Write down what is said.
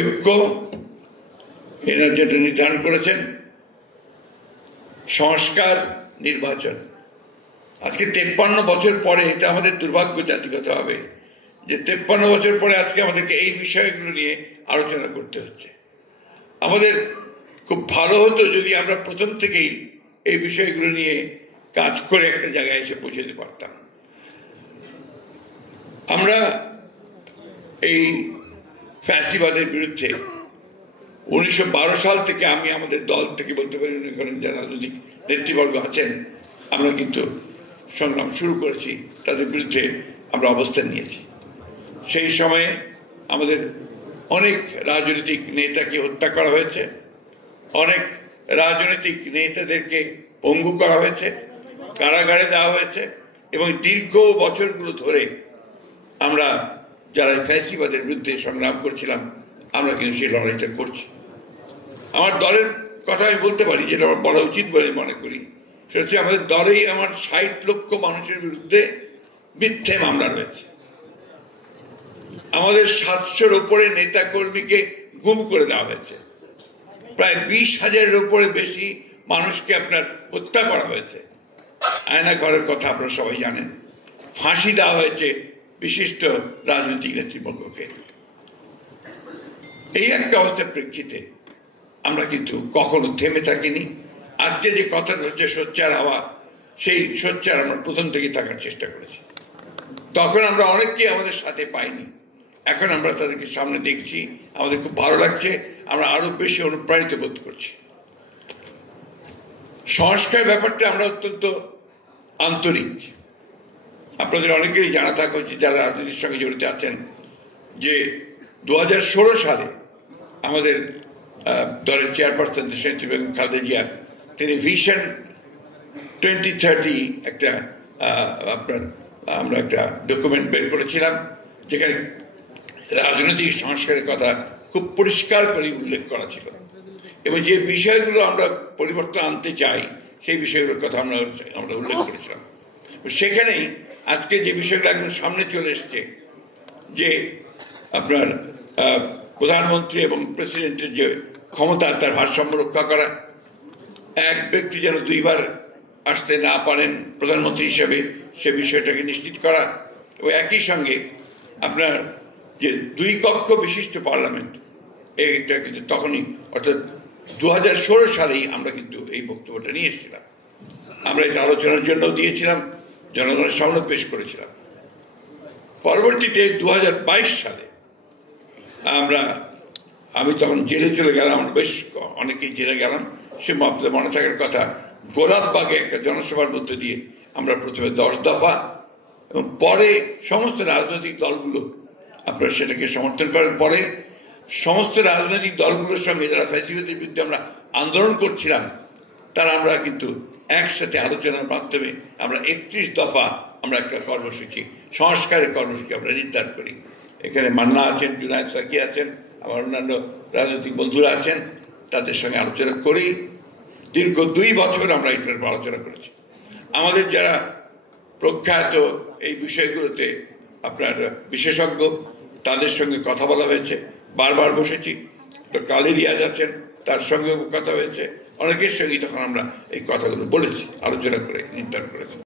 ঐক্য এনারা যেটা নির্ধারণ করেছেন, সংস্কার, নির্বাচন। আজকে 53 বছর পরে, এটা আমাদের দুর্ভাগ্য জাতিগতভাবে যে 53 বছর পরে আজকে আমাদেরকে এই বিষয়গুলো নিয়ে আলোচনা করতে হচ্ছে। আমাদের খুব ভালো হতো যদি আমরা প্রথম থেকেই এই বিষয়গুলো নিয়ে কাজ করে একটা জায়গায় এসে পৌঁছতে পারতাম। আমরা এই ফ্যাসিবাদের বিরুদ্ধে 1912 সাল থেকে আমি আমাদের দল থেকে বলতে পারি, এখানে যারা রাজনৈতিক নেতৃবর্গ আছেন, আমরা কিন্তু সংগ্রাম শুরু করেছি, তাদের বিরুদ্ধে আমরা অবস্থান নিয়েছি। সেই সময়ে আমাদের অনেক রাজনৈতিক নেতাকে হত্যা করা হয়েছে, অনেক রাজনৈতিক নেতাদেরকে পঙ্গু করা হয়েছে, কারাগারে দেওয়া হয়েছে, এবং দীর্ঘ বছরগুলো ধরে আমরা যারা ফ্যাসিবাদের বিরুদ্ধে সংগ্রাম করছিলাম, আমরা কিন্তু সেই লড়াইটা করছি। আমার দলের কথা আমি বলতে পারি, যেটা আমার বলা উচিত বলে মনে করি, সেটা হচ্ছে আমাদের দলেই আমার 60 লক্ষ মানুষের বিরুদ্ধে মিথ্যে মামলা রয়েছে। আমাদের 700-র উপরে নেতা কর্মীকে গুম করে দেওয়া হয়েছে, প্রায় 20,000-এর উপরে বেশি মানুষকে আপনার হত্যা করা হয়েছে। আয়না ঘরের কথা আপনারা সবাই জানেন। ফাঁসি দেওয়া হয়েছে বিশিষ্ট রাজনৈতিক নেতৃবর্গকে। এই একটা অবস্থার প্রেক্ষিতে আমরা কিন্তু কখনো থেমে থাকিনি। আজকে যে কথাটা হচ্ছে সোচ্চার হওয়া, সেই সোচ্চার আমরা প্রথম থেকে থাকার চেষ্টা করেছি। তখন আমরা অনেককে আমাদের সাথে পাইনি, এখন আমরা তাদেরকে সামনে দেখছি, আমাদের খুব ভালো লাগছে, আমরা আরো বেশি অনুপ্রাণিত বোধ করছি। সংস্কার ব্যাপারটা আমরা অত্যন্ত আন্তরিক। আপনাদের অনেকেরই জানা থাকা উচিত যারা রাজনীতির সঙ্গে জড়িত আছেন যে 2016 সালে আমাদের দলের চেয়ারপারসন দেশনেত্রী বেগম খালেদা জিয়া, তিনি ভিশন 2030 একটা আমরা একটা ডকুমেন্ট বের করেছিলাম, যেখানে রাজনৈতিক সংস্কারের কথা খুব পরিষ্কার করে উল্লেখ করা ছিল, এবং যে বিষয়গুলো আমরা পরিবর্তন আনতে চাই সেই বিষয়গুলোর কথা আমরা উল্লেখ করেছিলাম। সেখানেই আজকে যে বিষয়গুলো একদম সামনে চলে এসছে, যে আপনার প্রধানমন্ত্রী এবং প্রেসিডেন্টের যে ক্ষমতা, তার ভারসাম্য রক্ষা করা, এক ব্যক্তি যেন 2 বার আসতে না পারেন প্রধানমন্ত্রী হিসেবে, সে বিষয়টাকে নিশ্চিত করা, এবং একই সঙ্গে আপনার যে 2 কক্ষ বিশিষ্ট পার্লামেন্ট, এইটা কিন্তু তখনই, অর্থাৎ 2016 সালেই আমরা কিন্তু এই বক্তব্যটা নিয়ে এসেছিলাম। আমরা এটা আলোচনার জন্য দিয়েছিলাম, জনগণের সামনে পেশ করেছিলাম। পরবর্তীতে 2022 সালে আমি তখন জেলে চলে গেলাম, আমরা বেশ অনেকেই জেলে গেলাম। সে আপনাদের মনে থাকার কথা, গোলাপবাগে একটা জনসভার মধ্যে দিয়ে আমরা প্রথমে 10 দফা, এবং পরে সমস্ত রাজনৈতিক দলগুলো আপনারা সেটাকে সমর্থন করার পরে সমস্ত রাজনৈতিক দলগুলোর সঙ্গে যারা ফ্যাসিবাদের বিরুদ্ধে আমরা আন্দোলন করছিলাম, তারা আমরা কিন্তু একসাথে আলোচনার মাধ্যমে আমরা 31 দফা আমরা একটা কর্মসূচি, সংস্কারের কর্মসূচি আমরা নির্ধারণ করি। এখানে মান্না আছেন, জুনায়েদ সাকি আছেন, আমার অন্যান্য রাজনৈতিক বন্ধুরা আছেন, তাদের সঙ্গে আলোচনা করেই দীর্ঘ 2 বছর আমরা এটার আলোচনা করেছি। আমাদের যারা প্রখ্যাত এই বিষয়গুলোতে আপনার বিশেষজ্ঞ, তাদের সঙ্গে কথা বলা হয়েছে, বারবার বসেছি। ডক্টর আলী রিয়াজ আছেন, তার সঙ্গেও কথা হয়েছে, অনেকের সঙ্গে তখন আমরা এই কথাগুলো বলেছি, আলোচনা করে নির্ধারণ করেছি।